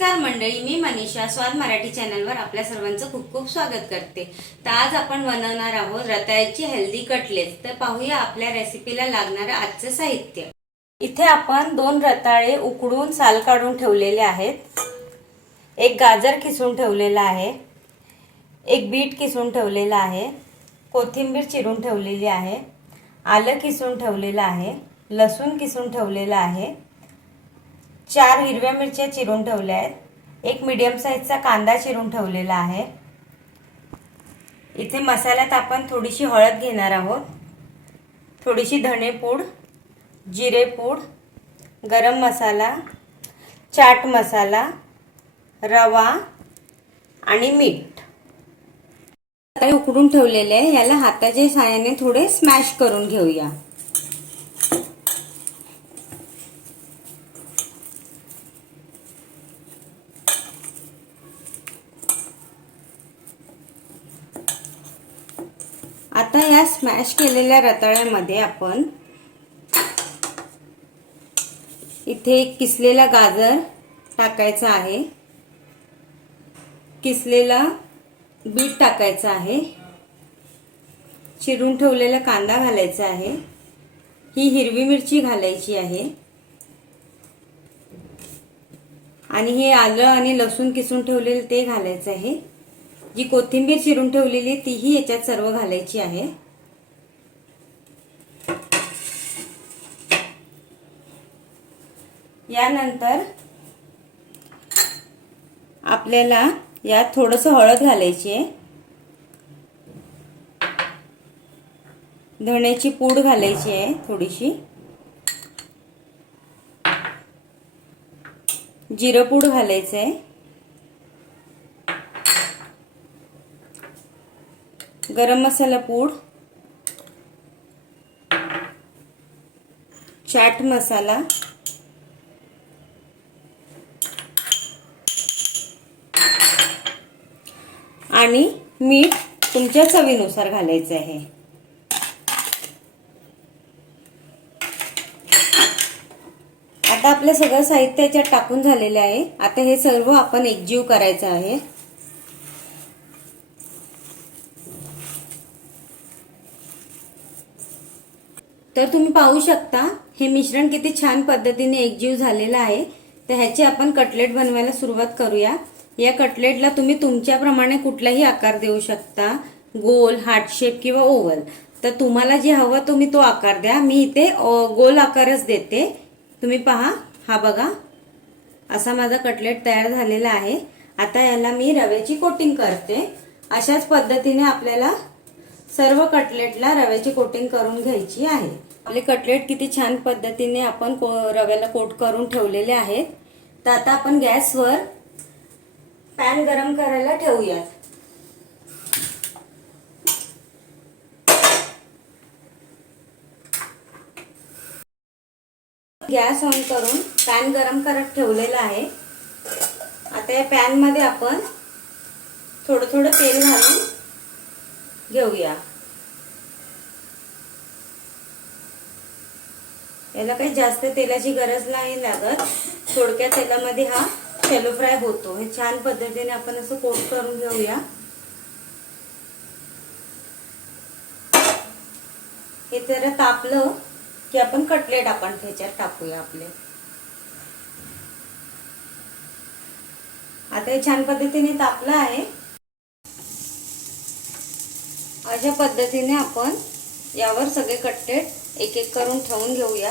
नमस्कार मंडळी, मी मनीषा स्वाद मराठी चॅनलवर आपल्या सर्वांचं खूप खूप स्वागत करते। तर आज आपण बनवणार आहोत रताळ्याची हेल्दी कटलेट। तर पाहूया आपल्या रेसिपीला लागणारं आजचं साहित्य। इथे आपण 2 रताळे उकडून साल काढून ठेवलेले आहेत, एक गाजर किसून ठेवलेला आहे, एक बीट किसून ठेवलेला आहे, कोथिंबीर चिरून ठेवलेली आहे, आलं किसून ठेवलेलं आहे, लसूण किसून ठेवलेला आहे, 4 हिरव्या मिरच्या चिरून ठेवल्या आहेत, एक मीडियम साइजचा कांदा चिरून ठेवलेला आहे। इथे मसाल्यात आपण थोडीशी हळद घेणार आहोत, थोडीशी धणेपूड, जिरेपूड, गरम मसाला, चाट मसाला, रवा आणि मीठ उकडून ठेवलेले आहे। याला हाताच्या साहाय्याने थोडे स्मॅश करून घेऊया। आता या स्मॅश केलेल्या रताळ्यामध्ये आपण इथे किसलेला गाजर टाकायचा आहे, किसलेला बीट टाकायचा आहे, चिरून ठेवलेला कांदा घालायचा आहे, ही हिरवी मिरची घालायची आहे आणि हे आलं आणि लसूण किसून ठेवलेले ते घालायचं आहे। जी कोथिंबीर चिरून ठेवलेली तीही याच्यात सर्व घालायची आहे। यानंतर आपल्याला यात थोडंसं हळद घालायची आहे, धण्याची पूड घालायची आहे, थोडीशी जिरेपूड घालायचं आहे, गरम मसाला पूड, चाट मसाला आणि मीठ तुमच्या चवीनुसार घालायचं आहे। आता आपलं सगळं साहित्य याच्यात टाकून झालेले आहे। आता हे सर्व आपण एकजीव करायचं आहे। तर तुम्ही पाहू शकता हे मिश्रण किती छान पद्धतीने एकजीव झालेलं आहे। तर ह्याची आपण कटलेट बनवायला सुरुवात करूया। या कटलेटला तुम्ही तुमच्याप्रमाणे कुठलाही आकार देऊ शकता, गोल, हार्ट शेप किंवा ओव्हल। तर तुम्हाला जे हवं तुम्ही तो आकार द्या। मी इथे गोल आकारच देते। तुम्ही पहा, हा बघा असा माझा कटलेट तयार झालेला आहे। आता याला मी रव्याची कोटिंग करते। अशाच पद्धतीने आपल्याला सर्व कटलेटला रव्याची कोटिंग करून घ्यायची आहे। आपले कटलेट किती छान पद्धतीने आपण रव्याला कोट करून ठेवलेले आहेत। तर आता आपण गॅसवर पॅन गरम करायला ठेवूया। गॅस ऑन करून पॅन गरम करत ठेवलेला आहे। आता या पॅन मध्ये आपण थोडं थोडं तेल घालून घेऊया। याला काही जास्त तेलाची गरज नाही लागत, थोडक्या तेलामध्ये हा शॅलो फ्राय होतो। हे छान पद्धतीने आपण असं कोट करून घेऊया। हे जरा तापलं की आपण कटलेट आपण त्याच्यात टाकूया आपले। आता हे छान पद्धतीने तापलं आहे। अशा पद्धतीने आपण यावर सगळे कटलेट एक एक करून ठेवून घेऊया।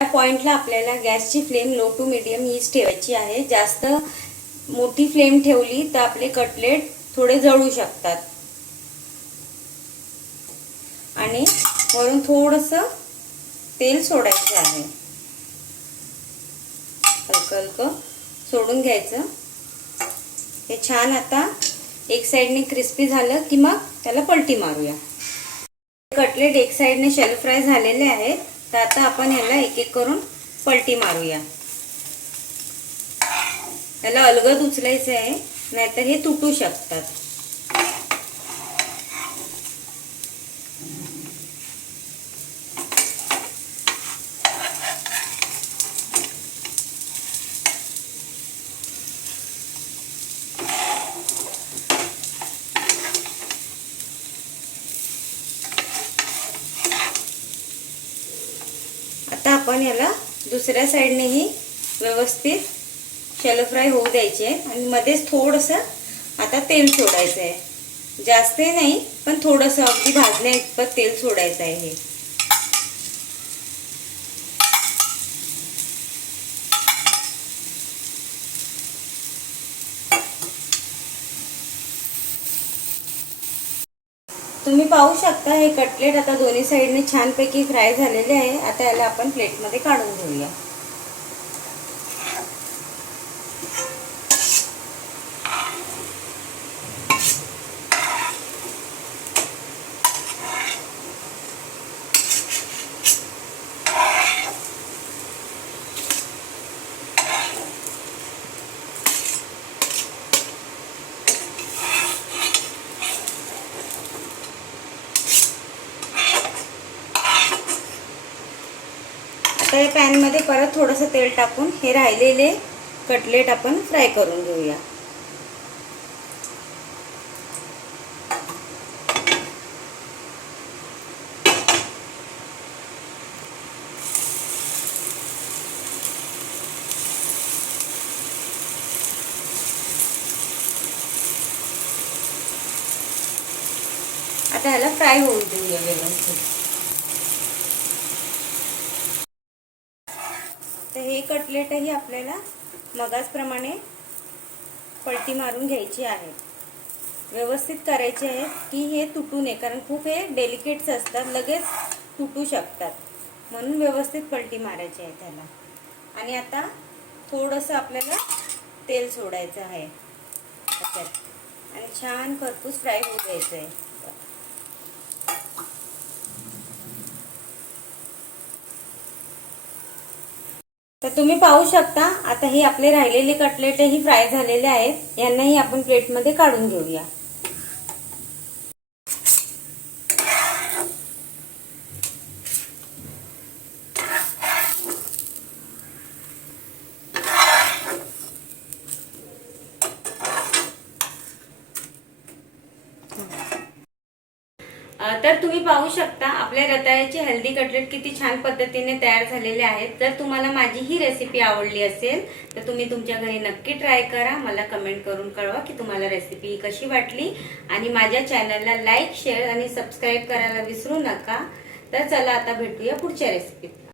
पॉइंटला आपल्याला गॅसची फ्लेम लो टू मीडियम हीच ठेवायची आहे। जास्त मोठी फ्लेम ठेवली तर आपले कटलेट थोडे जळू शकतात आणि वरून थोडंसं तेल सोडायचं आहे, हलकं हलकं सोडून घ्यायचं। हे छान आता एक साइडने क्रिस्पी झालं की मग त्याला पलटी मारूया। कटलेट एक साइडने शॅलो फ्राय झालेले आहेत। तर आता आपण ह्याला एक एक करून पलटी मारूया। याला अलगद उचलायचं आहे, नाहीतर हे तुटू शकतात। आपण याला दुसऱ्या साईडनेही व्यवस्थित शॅलो फ्राय होऊ द्यायचे आणि मध्येच थोडंसं आता तेल सोडायचं आहे. जास्त नाही, पण थोडंसं अगदी भाजण्या इतपत तेल सोडायचं आहे हे. तुम्ही पाहू शकता हे कटलेट आता दोन्ही साईडने छानपैकी फ्राय झालेले आहे. आता याला आपण प्लेटमध्ये काढून घेऊया. आता या पॅनमध्ये परत थोडंसं तेल टाकून हे राहिलेले कटलेट आपण फ्राय करून घेऊया. आता ह्याला फ्राय होऊ देऊया व्यवस्थित. तर हे कटलेटही आपल्याला मगाचप्रमाणे पलटी मारून घ्यायची आहे. व्यवस्थित करायचे आहे की हे तुटू नये, कारण खूप हे डेलिकेट्स असतात, लगेच तुटू शकतात, म्हणून व्यवस्थित पलटी मारायची आहे त्याला. आणि आता थोडंसं आपल्याला तेल सोडायचं आहे त्याच्यात आणि छान खरपूस फ्राय होऊ द्यायचं आहे. तर तुम्ही पाहू शकता आता हे आपले राहिलेले कटलेटही फ्राय झालेले आहेत. यांनाही आपण प्लेटमध्ये काढून घेऊया. तर तुम्ही पाहू शकता आपल्या रताळ्याचे हेल्दी कटलेट किती छान पद्धतीने तयार झालेले आहेत. जर तुम्हाला माझी ही रेसिपी आवडली असेल तर तुम्ही तुमच्या घरी नक्की ट्राय करा. मला कमेंट करून कळवा की तुम्हाला रेसिपी कशी वाटली. आणि माझ्या चॅनलला लाईक, शेअर आणि सबस्क्राईब करायला विसरू नका. तर चला आता भेटूया पुढच्या रेसिपीत.